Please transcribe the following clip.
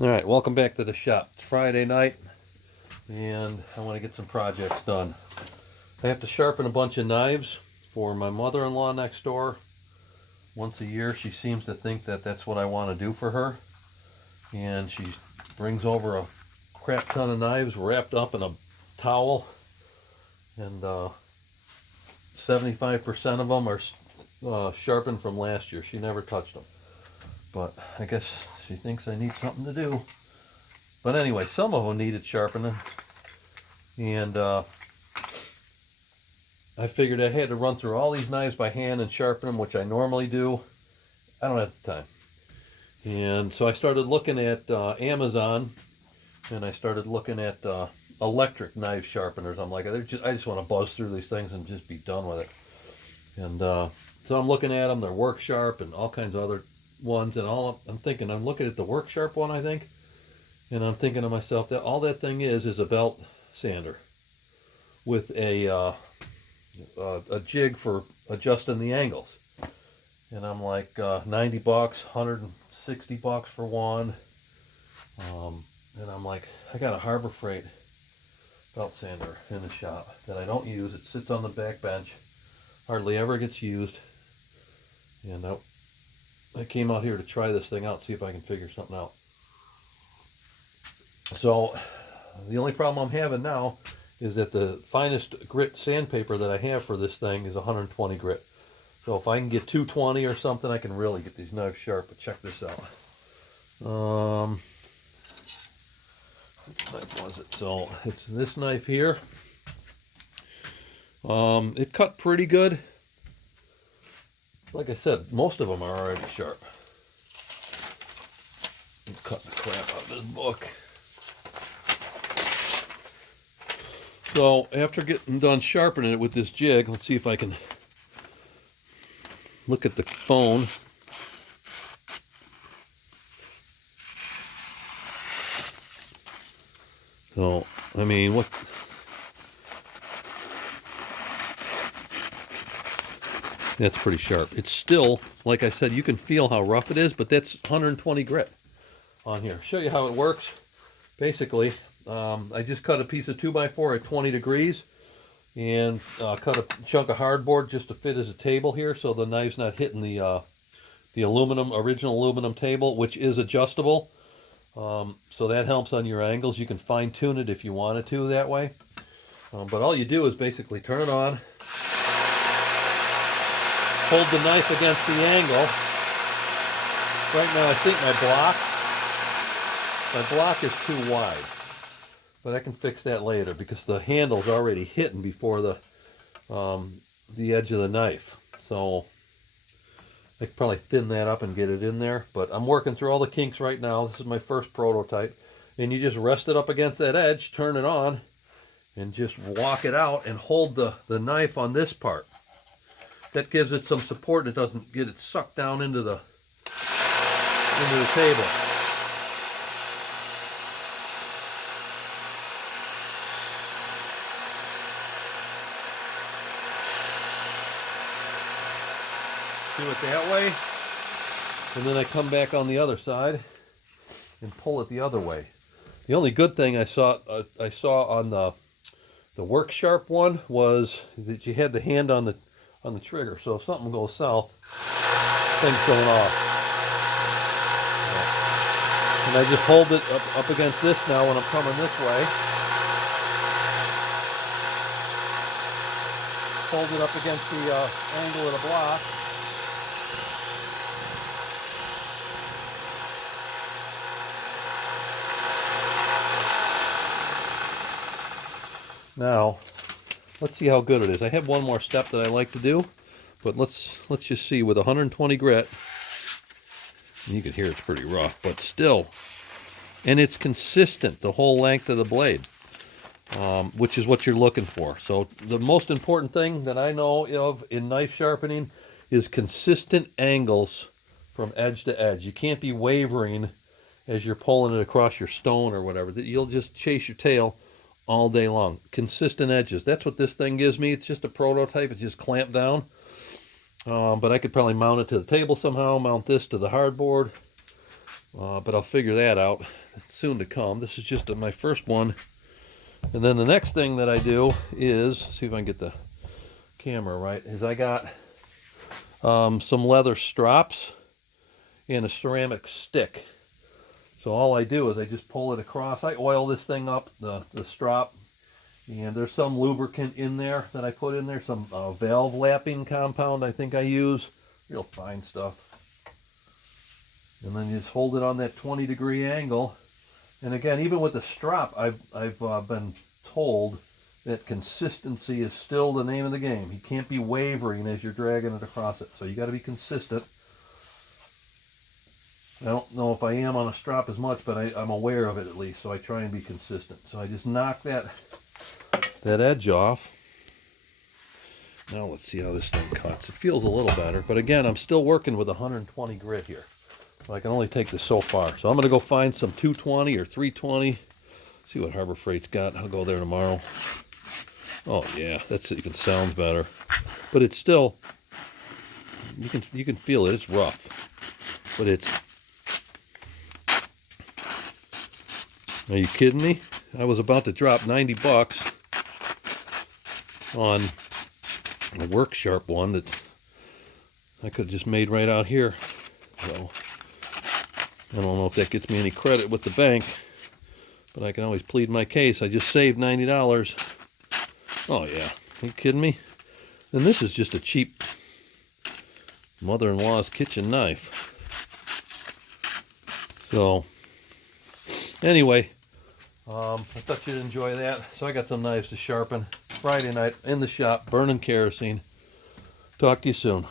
All right, welcome back to the shop. It's Friday night and I want to get some projects done. I have to sharpen a bunch of knives for my mother-in-law next door. Once a year she seems to think that that's what I want to do for her, and she brings over a crap ton of knives wrapped up in a towel, and 75% of them are sharpened from last year. She never touched them, but I guess she thinks I need something to do. But anyway, some of them needed sharpening, and I figured I had to run through all these knives by hand and sharpen them, which I normally do. I don't have the time. And so I started looking at Amazon, and I started looking at electric knife sharpeners. I'm like, I just want to buzz through these things and just be done with it. And so I'm looking at them. They're Work Sharp and all kinds of other ones. And I'm looking at the Work Sharp one, I think. And I'm thinking to myself that all that thing is a belt sander with a jig for adjusting the angles. And I'm like, 90 bucks, 160 bucks for one. And I'm like, I got a Harbor Freight belt sander in the shop that I don't use. It sits on the back bench, hardly ever gets used. And I came out here to try this thing out, see if I can figure something out. So the only problem I'm having now is that the finest grit sandpaper that I have for this thing is 120 grit. So if I can get 220 or something, I can really get these knives sharp. But check this out. What knife was it? So it's this knife here. It cut pretty good. Like I said, most of them are already sharp. I'm cutting the crap out of this book. So after getting done sharpening it with this jig, let's see if I can look at the phone. So, I mean, what? That's pretty sharp. It's still, like I said, you can feel how rough it is, but that's 120 grit on here. Show you how it works. Basically, I just cut a piece of 2x4 at 20 degrees and cut a chunk of hardboard just to fit as a table here, so the knife's not hitting the original aluminum table, which is adjustable. So that helps on your angles. You can fine tune it if you wanted to that way. But all you do is basically turn it on, hold the knife against the angle. Right now I think my block is too wide, but I can fix that later because the handle's already hitting before the edge of the knife. So I could probably thin that up and get it in there, but I'm working through all the kinks right now. This is my first prototype, and you just rest it up against that edge, turn it on, and just walk it out and hold the knife on this part. That gives it some support and it doesn't get it sucked down into the table. Do it that way, and then I come back on the other side and pull it the other way. The only good thing I saw on the Work Sharp one was that you had the hand on the trigger, so if something goes south, thing's going off. And I just hold it up against this now when I'm coming this way. Hold it up against the angle of the block. Now, let's see how good it is. I have one more step that I like to do, but let's just see with 120 grit. You can hear it's pretty rough, but still, and it's consistent the whole length of the blade, which is what you're looking for. So the most important thing that I know of in knife sharpening is consistent angles from edge to edge. You can't be wavering as you're pulling it across your stone or whatever. You'll just chase your tail all day long. Consistent edges. That's what this thing gives me. It's just a prototype. It's just clamped down. But I could probably mount it to the table somehow, mount this to the hardboard. But I'll figure that out. It's soon to come. This is just my first one. And then the next thing that I do is, see if I can get the camera right, is I got some leather strops and a ceramic stick. So all I do is I just pull it across. I oil this thing up, the strop, and there's some lubricant in there that I put in there, some valve lapping compound I think I use, real fine stuff. And then you just hold it on that 20-degree angle. And again, even with the strop, I've been told that consistency is still the name of the game. You can't be wavering as you're dragging it across it. So you got to be consistent. I don't know if I am on a strop as much, but I'm aware of it at least, so I try and be consistent. So I just knock that edge off. Now let's see how this thing cuts. It feels a little better, but again, I'm still working with 120 grit here. So I can only take this so far. So I'm going to go find some 220 or 320. See what Harbor Freight's got. I'll go there tomorrow. Oh yeah, that even sounds better. But it's still, you can feel it. It's rough, but it's. Are you kidding me? I was about to drop 90 bucks on a work sharp one that I could have just made right out here. So I don't know if that gets me any credit with the bank, but I can always plead my case. I just saved $90. Oh yeah, are you kidding me? And this is just a cheap mother-in-law's kitchen knife. So anyway, I thought you'd enjoy that. So I got some knives to sharpen. Friday night in the shop, burning kerosene. Talk to you soon.